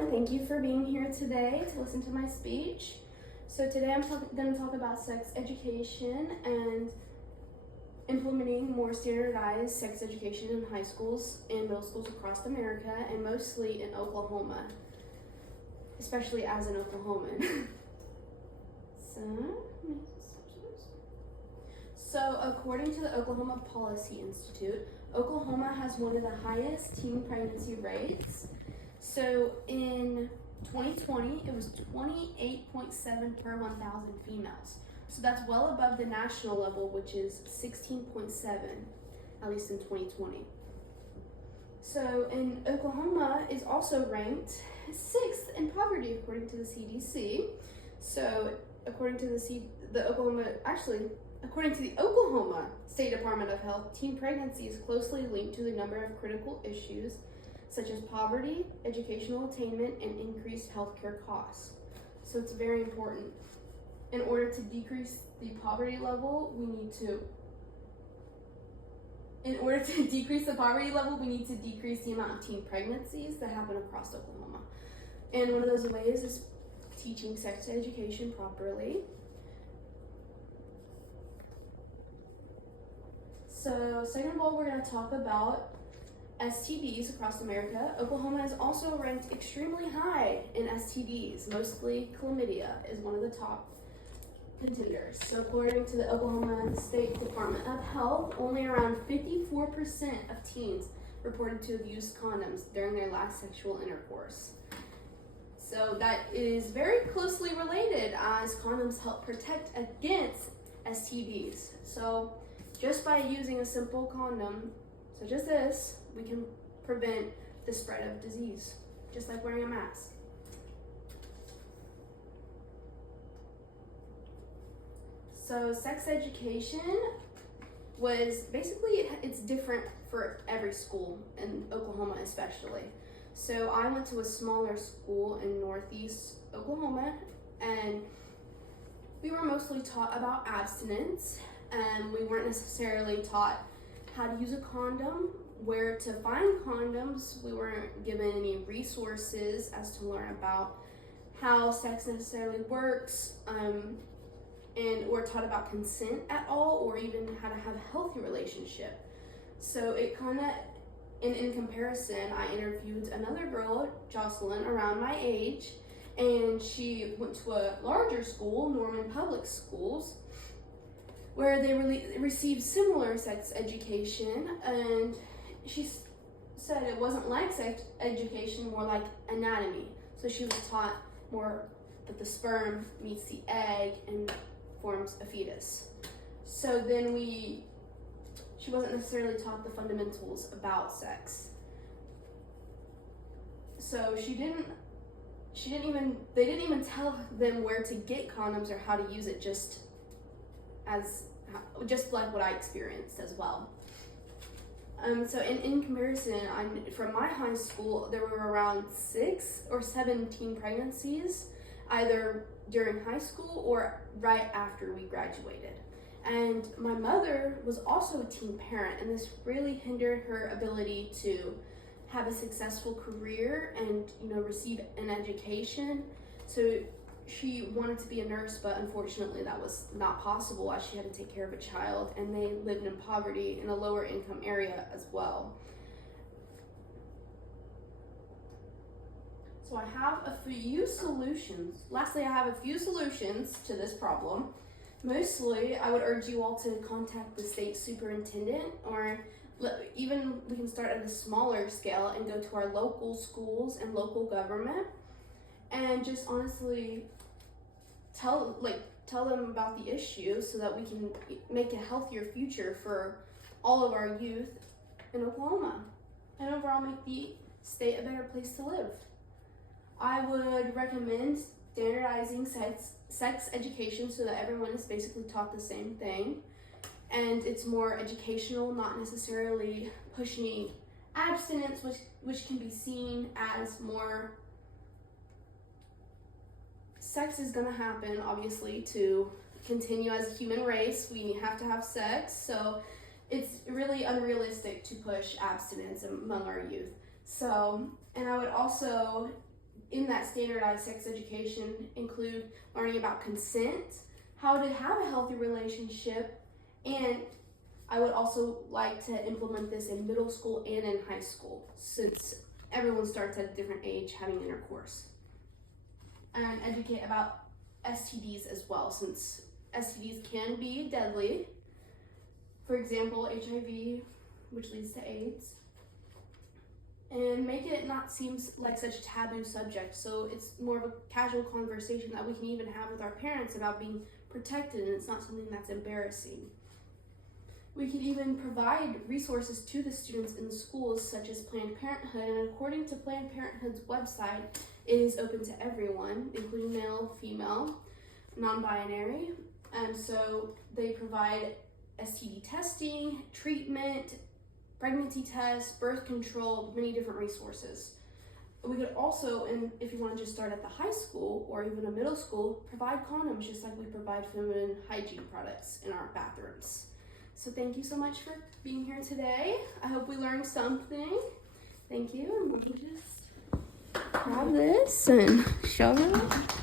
everyone. Thank you for being here today to listen to my speech. So today I'm going to talk about sex education and implementing more standardized sex education in high schools and middle schools across America, and mostly in Oklahoma, especially as an Oklahoman. So according to the Oklahoma Policy Institute, Oklahoma has one of the highest teen pregnancy rates. So in 2020, it was 28.7 per 1,000 females. So that's well above the national level, which is 16.7, at least in 2020. So in Oklahoma is also ranked 6th in poverty according to the CDC. So according to the Oklahoma State Department of Health, teen pregnancy is closely linked to the number of critical issues such as poverty, educational attainment, and increased healthcare costs. So it's very important. In order to decrease the poverty level, we need to decrease the amount of teen pregnancies that happen across Oklahoma. And one of those ways is teaching sex education properly. So second of all, we're going to talk about STDs across America. Oklahoma is also ranked extremely high in STDs. Mostly chlamydia is one of the top contenders. So according to the Oklahoma State Department of Health, only around 54% of teens reported to have used condoms during their last sexual intercourse. So that is very closely related, as condoms help protect against STDs. So just by using a simple condom such as this, we can prevent the spread of disease, just like wearing a mask. So sex education was basically, it's different for every school in Oklahoma especially. So I went to a smaller school in northeast Oklahoma, and we were mostly taught about abstinence, and we weren't necessarily taught how to use a condom, where to find condoms. We weren't given any resources as to learn about how sex necessarily works, or taught about consent at all, or even how to have a healthy relationship. So it kind of, in comparison, I interviewed another girl, Jocelyn, around my age, and she went to a larger school, Norman Public Schools, where they received similar sex education, and she said it wasn't like sex education, more like anatomy. So she was taught more that the sperm meets the egg and forms a fetus. So then she wasn't necessarily taught the fundamentals about sex. So they didn't even tell them where to get condoms or how to use it, just like what I experienced as well. So in comparison, from my high school, there were around 6 or 7 teen pregnancies, either during high school or right after we graduated. And my mother was also a teen parent, and this really hindered her ability to have a successful career and, receive an education. So she wanted to be a nurse, but unfortunately that was not possible, as she had to take care of a child, and they lived in poverty in a lower income area as well. So I have a few solutions. Lastly, I have a few solutions to this problem. Mostly, I would urge you all to contact the state superintendent, or even we can start at a smaller scale and go to our local schools and local government, and just honestly tell them about the issue, so that we can make a healthier future for all of our youth in Oklahoma, and overall make the state a better place to live. I would recommend standardizing sex education so that everyone is basically taught the same thing, and it's more educational, not necessarily pushing abstinence, which can be seen as more. Sex is going to happen, obviously, to continue as a human race. We have to have sex, so it's really unrealistic to push abstinence among our youth. So, and I would also in that standardized sex education include learning about consent, how to have a healthy relationship, and I would also like to implement this in middle school and in high school, since everyone starts at a different age having intercourse. And educate about STDs as well, since STDs can be deadly. For example, HIV, which leads to AIDS. And make it not seem like such a taboo subject, so it's more of a casual conversation that we can even have with our parents about being protected, and it's not something that's embarrassing. We could even provide resources to the students in the schools, such as Planned Parenthood, and according to Planned Parenthood's website, it is open to everyone, including male, female, non-binary, and so they provide STD testing, treatment, pregnancy tests, birth control, many different resources. We could also, and if you want to just start at the high school or even a middle school, provide condoms just like we provide feminine hygiene products in our bathrooms. So thank you so much for being here today. I hope we learned something. Thank you, and we'll just grab this and show her.